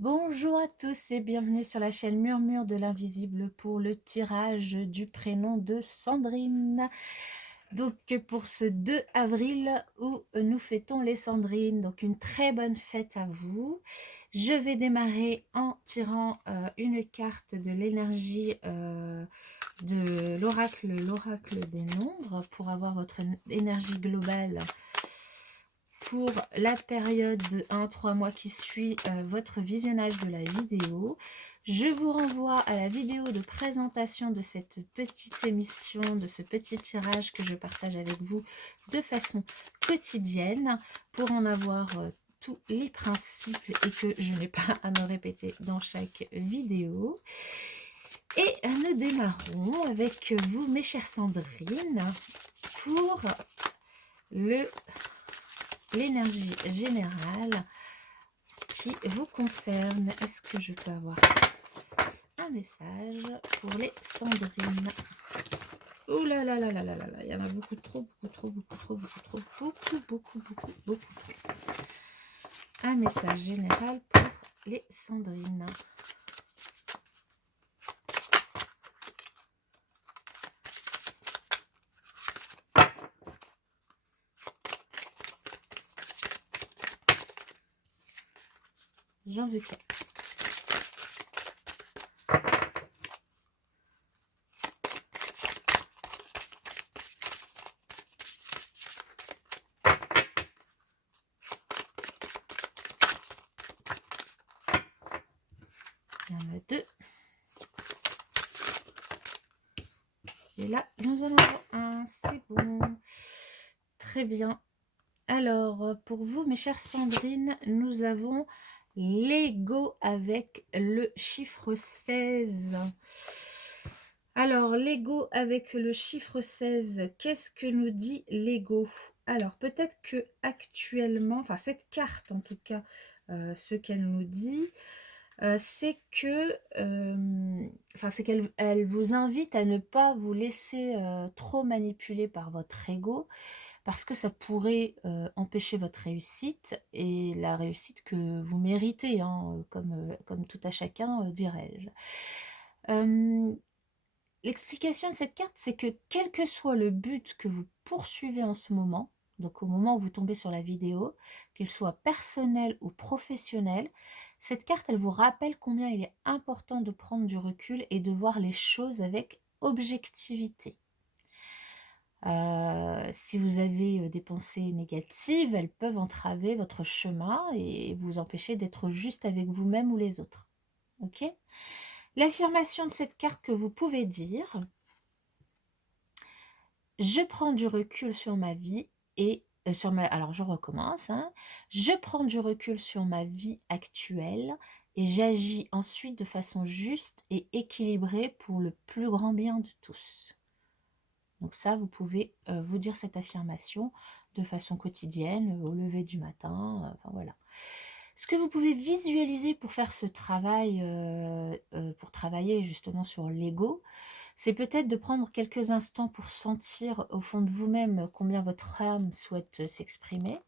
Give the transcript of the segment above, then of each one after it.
Bonjour à tous et bienvenue sur la chaîne Murmure de l'Invisible pour le tirage du prénom de Sandrine. Donc pour ce 2 avril où nous fêtons les Sandrines, donc une très bonne fête à vous. Je vais démarrer en tirant une carte de l'énergie de l'oracle des nombres pour avoir votre énergie globale pour la période de 1 à 3 mois qui suit votre visionnage de la vidéo. Je vous renvoie à la vidéo de présentation de cette petite émission, de ce petit tirage que je partage avec vous de façon quotidienne pour en avoir tous les principes et que je n'ai pas à me répéter dans chaque vidéo. Et nous démarrons avec vous, mes chères Sandrine, pour l'énergie générale qui vous concerne. Est-ce que je peux avoir un message pour les Sandrines? Oh là là là là là là là, il y en a beaucoup trop, beaucoup trop. Un message général pour les Sandrines. J'en veux qu'un. Il y en a deux. Et là, nous en avons un. C'est bon. Très bien. Alors, pour vous, mes chères Sandrine, nous avons l'ego avec le chiffre 16. Alors, l'ego avec le chiffre 16, qu'est-ce que nous dit l'ego? Alors, peut-être que actuellement, enfin cette carte en tout cas, ce qu'elle nous dit, c'est que, c'est qu'elle vous invite à ne pas vous laisser trop manipuler par votre ego, parce que ça pourrait empêcher votre réussite et la réussite que vous méritez, hein, comme tout à chacun, dirais-je. L'explication de cette carte, c'est que quel que soit le but que vous poursuivez en ce moment, donc au moment où vous tombez sur la vidéo, qu'il soit personnel ou professionnel, cette carte, elle vous rappelle combien il est important de prendre du recul et de voir les choses avec objectivité. Si vous avez des pensées négatives, elles peuvent entraver votre chemin et vous empêcher d'être juste avec vous-même ou les autres. Ok ? L'affirmation de cette carte que vous pouvez dire: je prends du recul sur ma vie et alors je recommence, hein. Je prends du recul sur ma vie actuelle et j'agis ensuite de façon juste et équilibrée pour le plus grand bien de tous. Donc ça, vous pouvez vous dire cette affirmation de façon quotidienne, au lever du matin, enfin voilà. Ce que vous pouvez visualiser pour faire ce travail, pour travailler justement sur l'ego, c'est peut-être de prendre quelques instants pour sentir au fond de vous-même combien votre âme souhaite s'exprimer,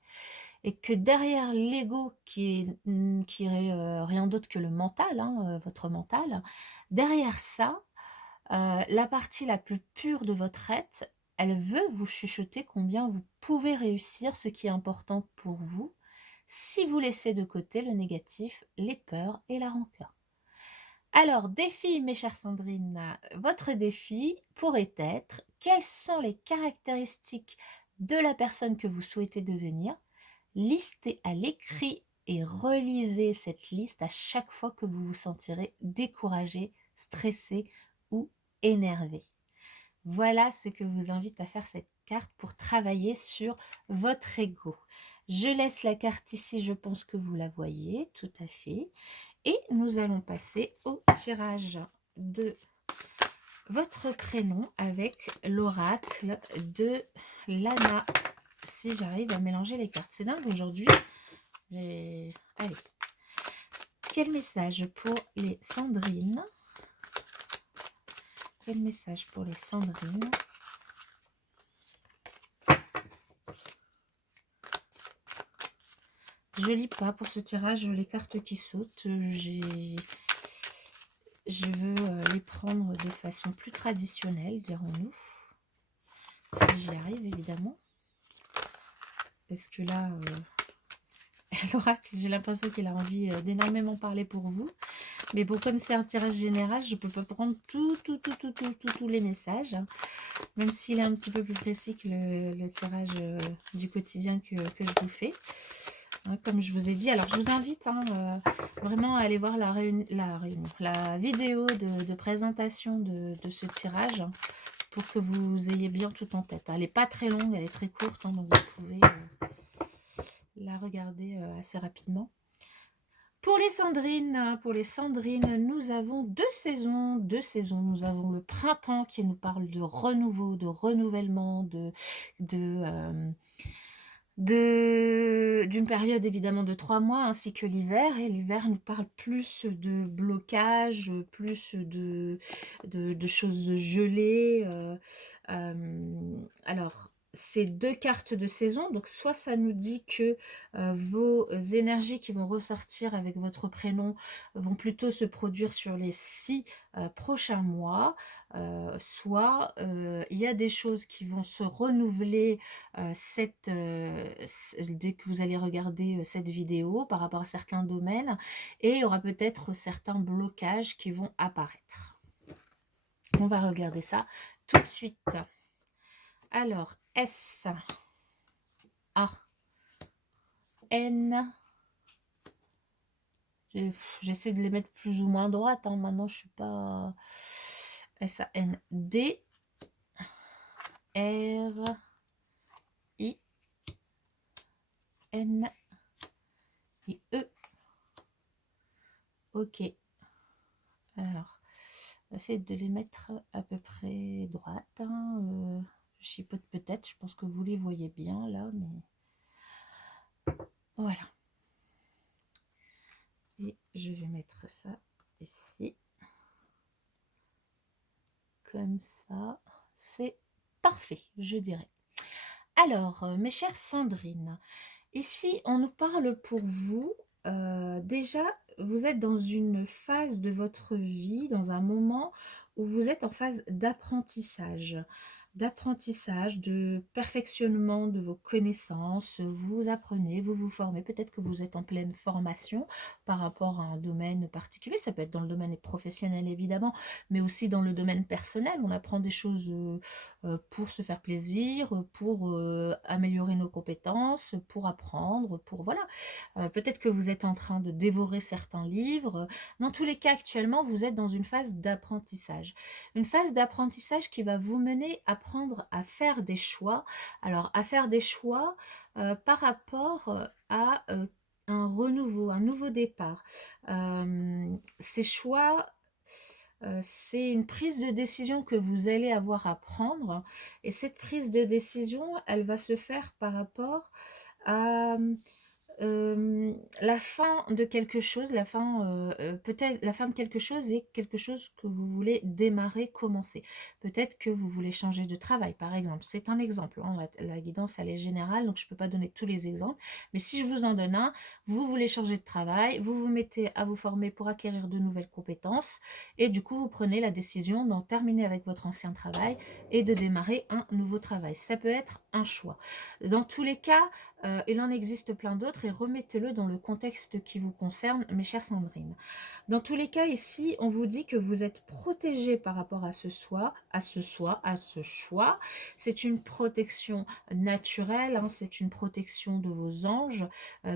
et que derrière l'ego qui est rien d'autre que le mental, hein, votre mental, derrière ça, la partie la plus pure de votre être, elle veut vous chuchoter combien vous pouvez réussir ce qui est important pour vous, si vous laissez de côté le négatif, les peurs et la rancœur. Alors, défi, mes chères Sandrine, votre défi pourrait être: quelles sont les caractéristiques de la personne que vous souhaitez devenir? Listez à l'écrit et relisez cette liste à chaque fois que vous vous sentirez découragé, stressé ou énervé. Voilà ce que vous invite à faire cette carte pour travailler sur votre ego. Je laisse la carte ici, je pense que vous la voyez, tout à fait. Et nous allons passer au tirage de votre prénom avec l'oracle de Lana. Si j'arrive à mélanger les cartes. C'est dingue aujourd'hui. Allez. Quel message pour les Sandrines? Quel message pour les Sandrines? je lis pas pour ce tirage les cartes qui sautent. Je veux les prendre de façon plus traditionnelle, dirons-nous. Si j'y arrive, évidemment. Parce que là, l'oracle, j'ai l'impression qu'il a envie d'énormément parler pour vous. Mais bon, comme c'est un tirage général, je ne peux pas prendre tous les messages. Même s'il est un petit peu plus précis que le tirage du quotidien que je vous fais. Hein, comme je vous ai dit. Alors, je vous invite vraiment à aller voir la vidéo de présentation de ce tirage, hein, pour que vous ayez bien tout en tête. Elle n'est pas très longue, elle est très courte, hein, donc vous pouvez la regarder assez rapidement. Pour les Sandrines, nous avons deux saisons. Nous avons le printemps qui nous parle de renouveau, de renouvellement, d'une période évidemment de 3 mois, ainsi que l'hiver. Et l'hiver nous parle plus de blocage, plus de choses gelées. Alors, c'est deux cartes de saison, donc soit ça nous dit que vos énergies qui vont ressortir avec votre prénom vont plutôt se produire sur les 6 prochains mois, soit il y a des choses qui vont se renouveler dès que vous allez regarder cette vidéo par rapport à certains domaines, et il y aura peut-être certains blocages qui vont apparaître. On va regarder ça tout de suite. Alors, S, A, N. J'essaie de les mettre plus ou moins droites. Hein. Maintenant, je suis pas... S, A, N, D, R, I, N, et E. Ok. Alors, on va essayer de les mettre à peu près droites. Hein. Je chipote peut-être. Je pense que vous les voyez bien là, mais voilà. Et je vais mettre ça ici. Comme ça. C'est parfait, je dirais. Alors, mes chères Sandrines, ici, on nous parle pour vous. Déjà, vous êtes dans une phase de votre vie, dans un moment où vous êtes en phase d'apprentissage, de perfectionnement de vos connaissances. Vous apprenez, vous vous formez. Peut-être que vous êtes en pleine formation par rapport à un domaine particulier. Ça peut être dans le domaine professionnel, évidemment, mais aussi dans le domaine personnel. On apprend des choses pour se faire plaisir, pour améliorer nos compétences, pour apprendre, pour voilà. Peut-être que vous êtes en train de dévorer certains livres. Dans tous les cas, actuellement, vous êtes dans une phase d'apprentissage. Une phase d'apprentissage qui va vous mener à apprendre à faire des choix. Alors, à faire des choix par rapport à un renouveau, un nouveau départ. Ces choix, c'est une prise de décision que vous allez avoir à prendre. Et cette prise de décision, elle va se faire par rapport à la fin de quelque chose, peut-être la fin de quelque chose et quelque chose que vous voulez démarrer, commencer. Peut-être que vous voulez changer de travail, par exemple. C'est un exemple. Hein. La guidance, elle est générale, donc je ne peux pas donner tous les exemples. Mais si je vous en donne un, vous voulez changer de travail, vous vous mettez à vous former pour acquérir de nouvelles compétences, et du coup, vous prenez la décision d'en terminer avec votre ancien travail et de démarrer un nouveau travail. Ça peut être un choix. Dans tous les cas, il en existe plein d'autres, et remettez-le dans le contexte qui vous concerne, mes chères Sandrines. Dans tous les cas, ici, on vous dit que vous êtes protégé par rapport à ce choix. C'est une protection naturelle, hein, c'est une protection de vos anges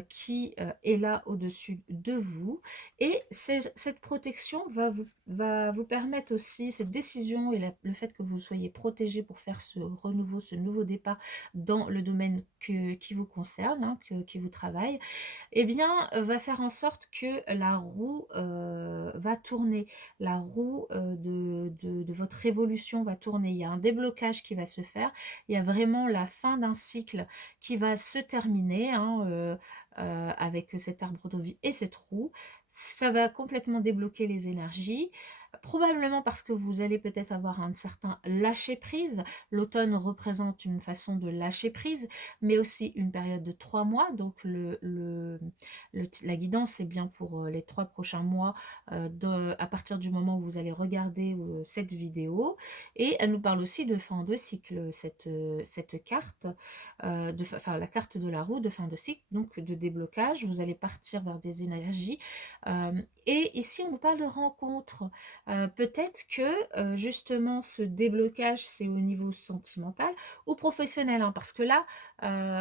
qui est là au-dessus de vous. Et cette protection va vous permettre aussi, cette décision et le fait que vous soyez protégé pour faire ce renouveau, ce nouveau départ dans le domaine qui vous concerne, hein, qui vous travaille, eh bien, va faire en sorte que la roue va tourner, la roue de votre évolution va tourner. Il y a un déblocage qui va se faire, il y a vraiment la fin d'un cycle qui va se terminer, hein, avec cet arbre de vie et cette roue. Ça va complètement débloquer les énergies. probablement parce que vous allez peut-être avoir un certain lâcher-prise. L'automne représente une façon de lâcher prise, mais aussi une période de 3 mois. Donc la guidance, c'est bien pour les 3 prochains mois à partir du moment où vous allez regarder cette vidéo. Et elle nous parle aussi de fin de cycle, cette carte, enfin la carte de la roue de fin de cycle, donc de déblocage. Vous allez partir vers des énergies. Et ici, on nous parle de rencontre. Peut-être que justement ce déblocage, c'est au niveau sentimental ou professionnel, hein, parce que là,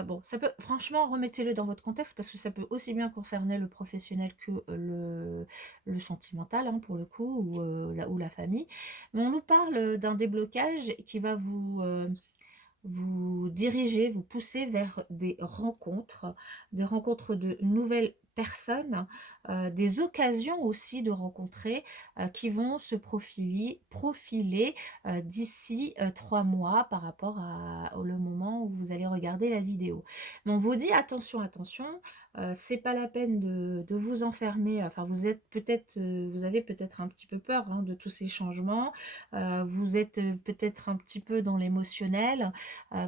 bon, ça peut, franchement, remettez-le dans votre contexte parce que ça peut aussi bien concerner le professionnel que le sentimental, hein, pour le coup, ou la famille. Mais on nous parle d'un déblocage qui va vous diriger, vous pousser vers des rencontres de nouvelles personnes, des occasions aussi de rencontrer qui vont se profiler d'ici 3 mois par rapport au le moment où vous allez regarder la vidéo. Mais on vous dit attention, attention, c'est pas la peine de vous enfermer. Enfin, vous avez peut-être un petit peu peur, hein, de tous ces changements. Vous êtes peut-être un petit peu dans l'émotionnel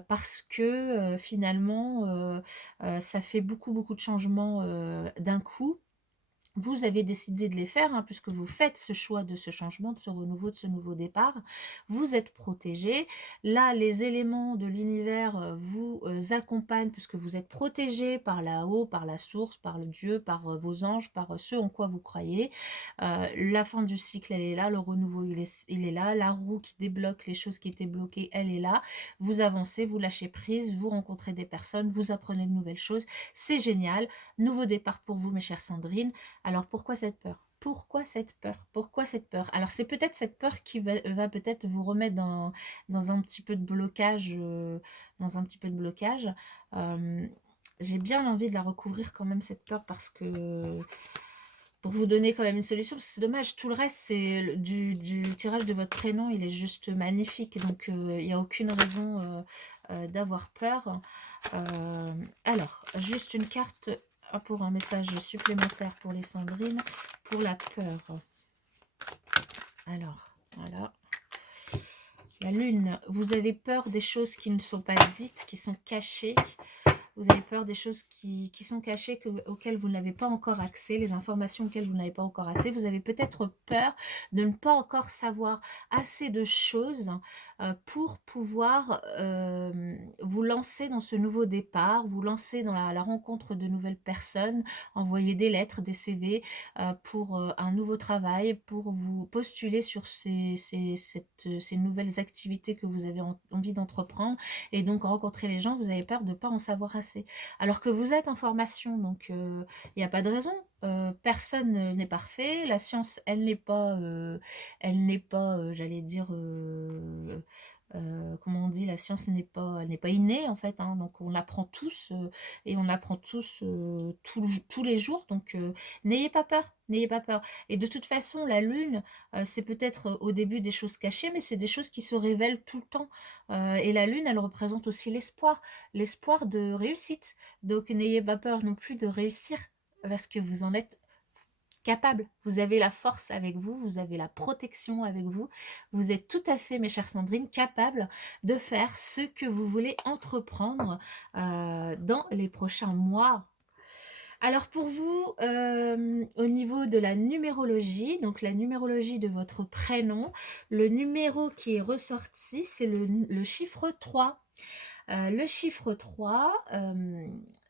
parce que finalement, ça fait beaucoup, beaucoup de changements d'un coup. Vous avez décidé de les faire, hein, puisque vous faites ce choix de ce changement, de ce renouveau, de ce nouveau départ. Vous êtes protégé. Là, les éléments de l'univers vous accompagnent, puisque vous êtes protégé par là-haut, par la source, par le Dieu, par vos anges, par ce en quoi vous croyez. La fin du cycle, elle est là. Le renouveau, il est là. La roue qui débloque les choses qui étaient bloquées, elle est là. Vous avancez, vous lâchez prise, vous rencontrez des personnes, vous apprenez de nouvelles choses. C'est génial. Nouveau départ pour vous, mes chères Sandrine. Alors pourquoi cette peur? Pourquoi cette peur? Pourquoi cette peur? Alors c'est peut-être cette peur qui va peut-être vous remettre dans un petit peu de blocage, dans un petit peu de blocage. Euh, j'ai bien envie de la recouvrir quand même cette peur parce que pour vous donner quand même une solution, parce que c'est dommage, tout le reste c'est du tirage de votre prénom, il est juste magnifique, donc il n'y a aucune raison d'avoir peur. Alors, juste une carte pour un message supplémentaire pour les Sandrines, pour la peur. Alors, voilà. La lune, vous avez peur des choses qui ne sont pas dites, qui sont cachées. Vous avez peur des choses qui sont cachées, auxquelles vous n'avez pas encore accès, les informations auxquelles vous n'avez pas encore accès. Vous avez peut-être peur de ne pas encore savoir assez de choses pour pouvoir vous lancer dans ce nouveau départ, vous lancer dans la rencontre de nouvelles personnes, envoyer des lettres, des CV pour un nouveau travail, pour vous postuler sur ces nouvelles activités que vous avez envie d'entreprendre et donc rencontrer les gens. Vous avez peur de ne pas en savoir assez. Alors que vous êtes en formation, donc il n'y a pas de raison. Personne n'est parfait. La science, elle n'est pas, j'allais dire, comment on dit, la science elle n'est pas innée en fait, hein. Donc on apprend tous et on apprend tous tous les jours. Donc n'ayez pas peur, n'ayez pas peur. Et de toute façon, la lune, c'est peut-être au début des choses cachées, mais c'est des choses qui se révèlent tout le temps. Et la lune, elle représente aussi l'espoir de réussite. Donc n'ayez pas peur non plus de réussir parce que vous en êtes capable. Vous avez la force avec vous, vous avez la protection avec vous. Vous êtes tout à fait, mes chères Sandrine, capable de faire ce que vous voulez entreprendre dans les prochains mois. Alors pour vous, au niveau de la numérologie, donc la numérologie de votre prénom, le numéro qui est ressorti, c'est le chiffre 3. Le chiffre 3,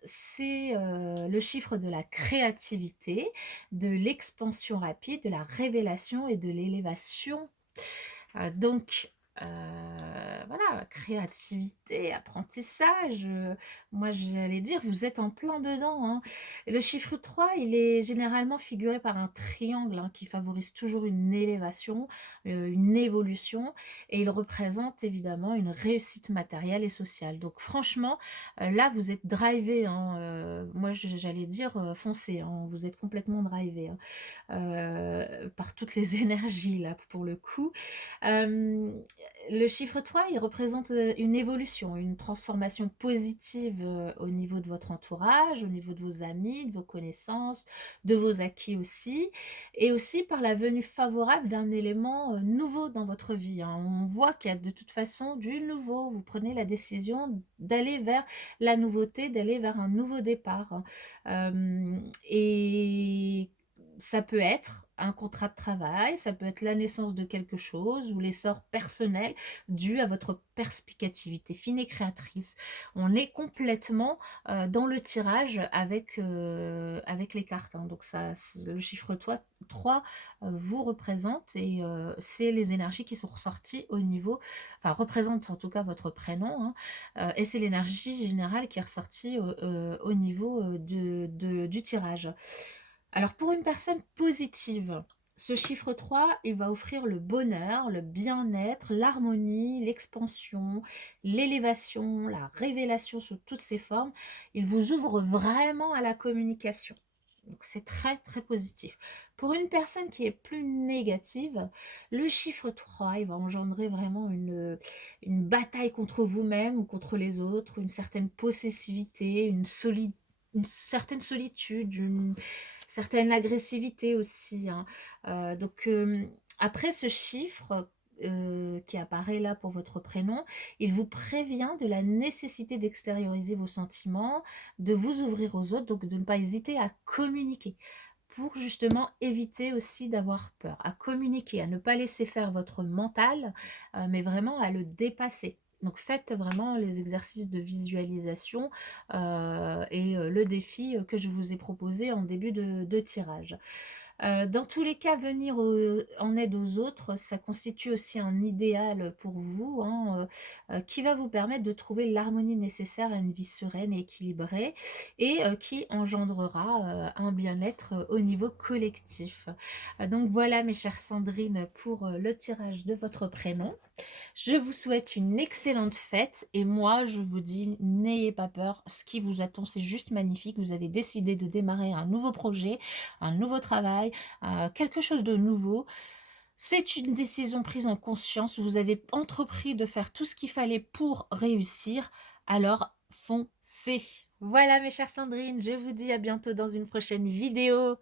c'est le chiffre de la créativité, de l'expansion rapide, de la révélation et de l'élévation. Donc, voilà, créativité, apprentissage, moi j'allais dire, vous êtes en plein dedans, hein. Et le chiffre 3, il est généralement figuré par un triangle hein, qui favorise toujours une élévation, une évolution, et il représente évidemment une réussite matérielle et sociale. Donc franchement, là vous êtes drivé, hein, moi j'allais dire foncez, hein, vous êtes complètement drivé hein, par toutes les énergies là pour le coup. le chiffre 3, il représente une évolution, une transformation positive au niveau de votre entourage, au niveau de vos amis, de vos connaissances, de vos acquis aussi, et aussi par la venue favorable d'un élément nouveau dans votre vie, hein. On voit qu'il y a de toute façon du nouveau. Vous prenez la décision d'aller vers la nouveauté, d'aller vers un nouveau départ, hein. Et ça peut être un contrat de travail, ça peut être la naissance de quelque chose ou l'essor personnel dû à votre perspicacité fine et créatrice. On est complètement dans le tirage avec les cartes, hein. Donc ça, le chiffre 3 vous représente et c'est les énergies qui sont ressorties au niveau, enfin représente en tout cas votre prénom, hein, et c'est l'énergie générale qui est ressortie au niveau du tirage. Alors pour une personne positive, ce chiffre 3, il va offrir le bonheur, le bien-être, l'harmonie, l'expansion, l'élévation, la révélation sous toutes ses formes. Il vous ouvre vraiment à la communication. Donc c'est très très positif. Pour une personne qui est plus négative, le chiffre 3, il va engendrer vraiment une bataille contre vous-même ou contre les autres, une certaine possessivité, une certaine solitude, une certaine agressivité aussi, hein. Donc après ce chiffre qui apparaît là pour votre prénom, il vous prévient de la nécessité d'extérioriser vos sentiments, de vous ouvrir aux autres, donc de ne pas hésiter à communiquer pour justement éviter aussi d'avoir peur, à communiquer, à ne pas laisser faire votre mental, mais vraiment à le dépasser. Donc faites vraiment les exercices de visualisation et le défi que je vous ai proposé en début de tirage. Dans tous les cas, venir en aide aux autres, ça constitue aussi un idéal pour vous, hein, qui va vous permettre de trouver l'harmonie nécessaire à une vie sereine et équilibrée et qui engendrera un bien-être au niveau collectif. Donc voilà, mes chères Sandrine, pour le tirage de votre prénom. Je vous souhaite une excellente fête et moi, je vous dis, n'ayez pas peur. Ce qui vous attend, c'est juste magnifique. Vous avez décidé de démarrer un nouveau projet, un nouveau travail, quelque chose de nouveau. C'est une décision prise en conscience. Vous avez entrepris de faire tout ce qu'il fallait pour réussir. Alors, foncez. Voilà, mes chères Sandrine, je vous dis à bientôt dans une prochaine vidéo.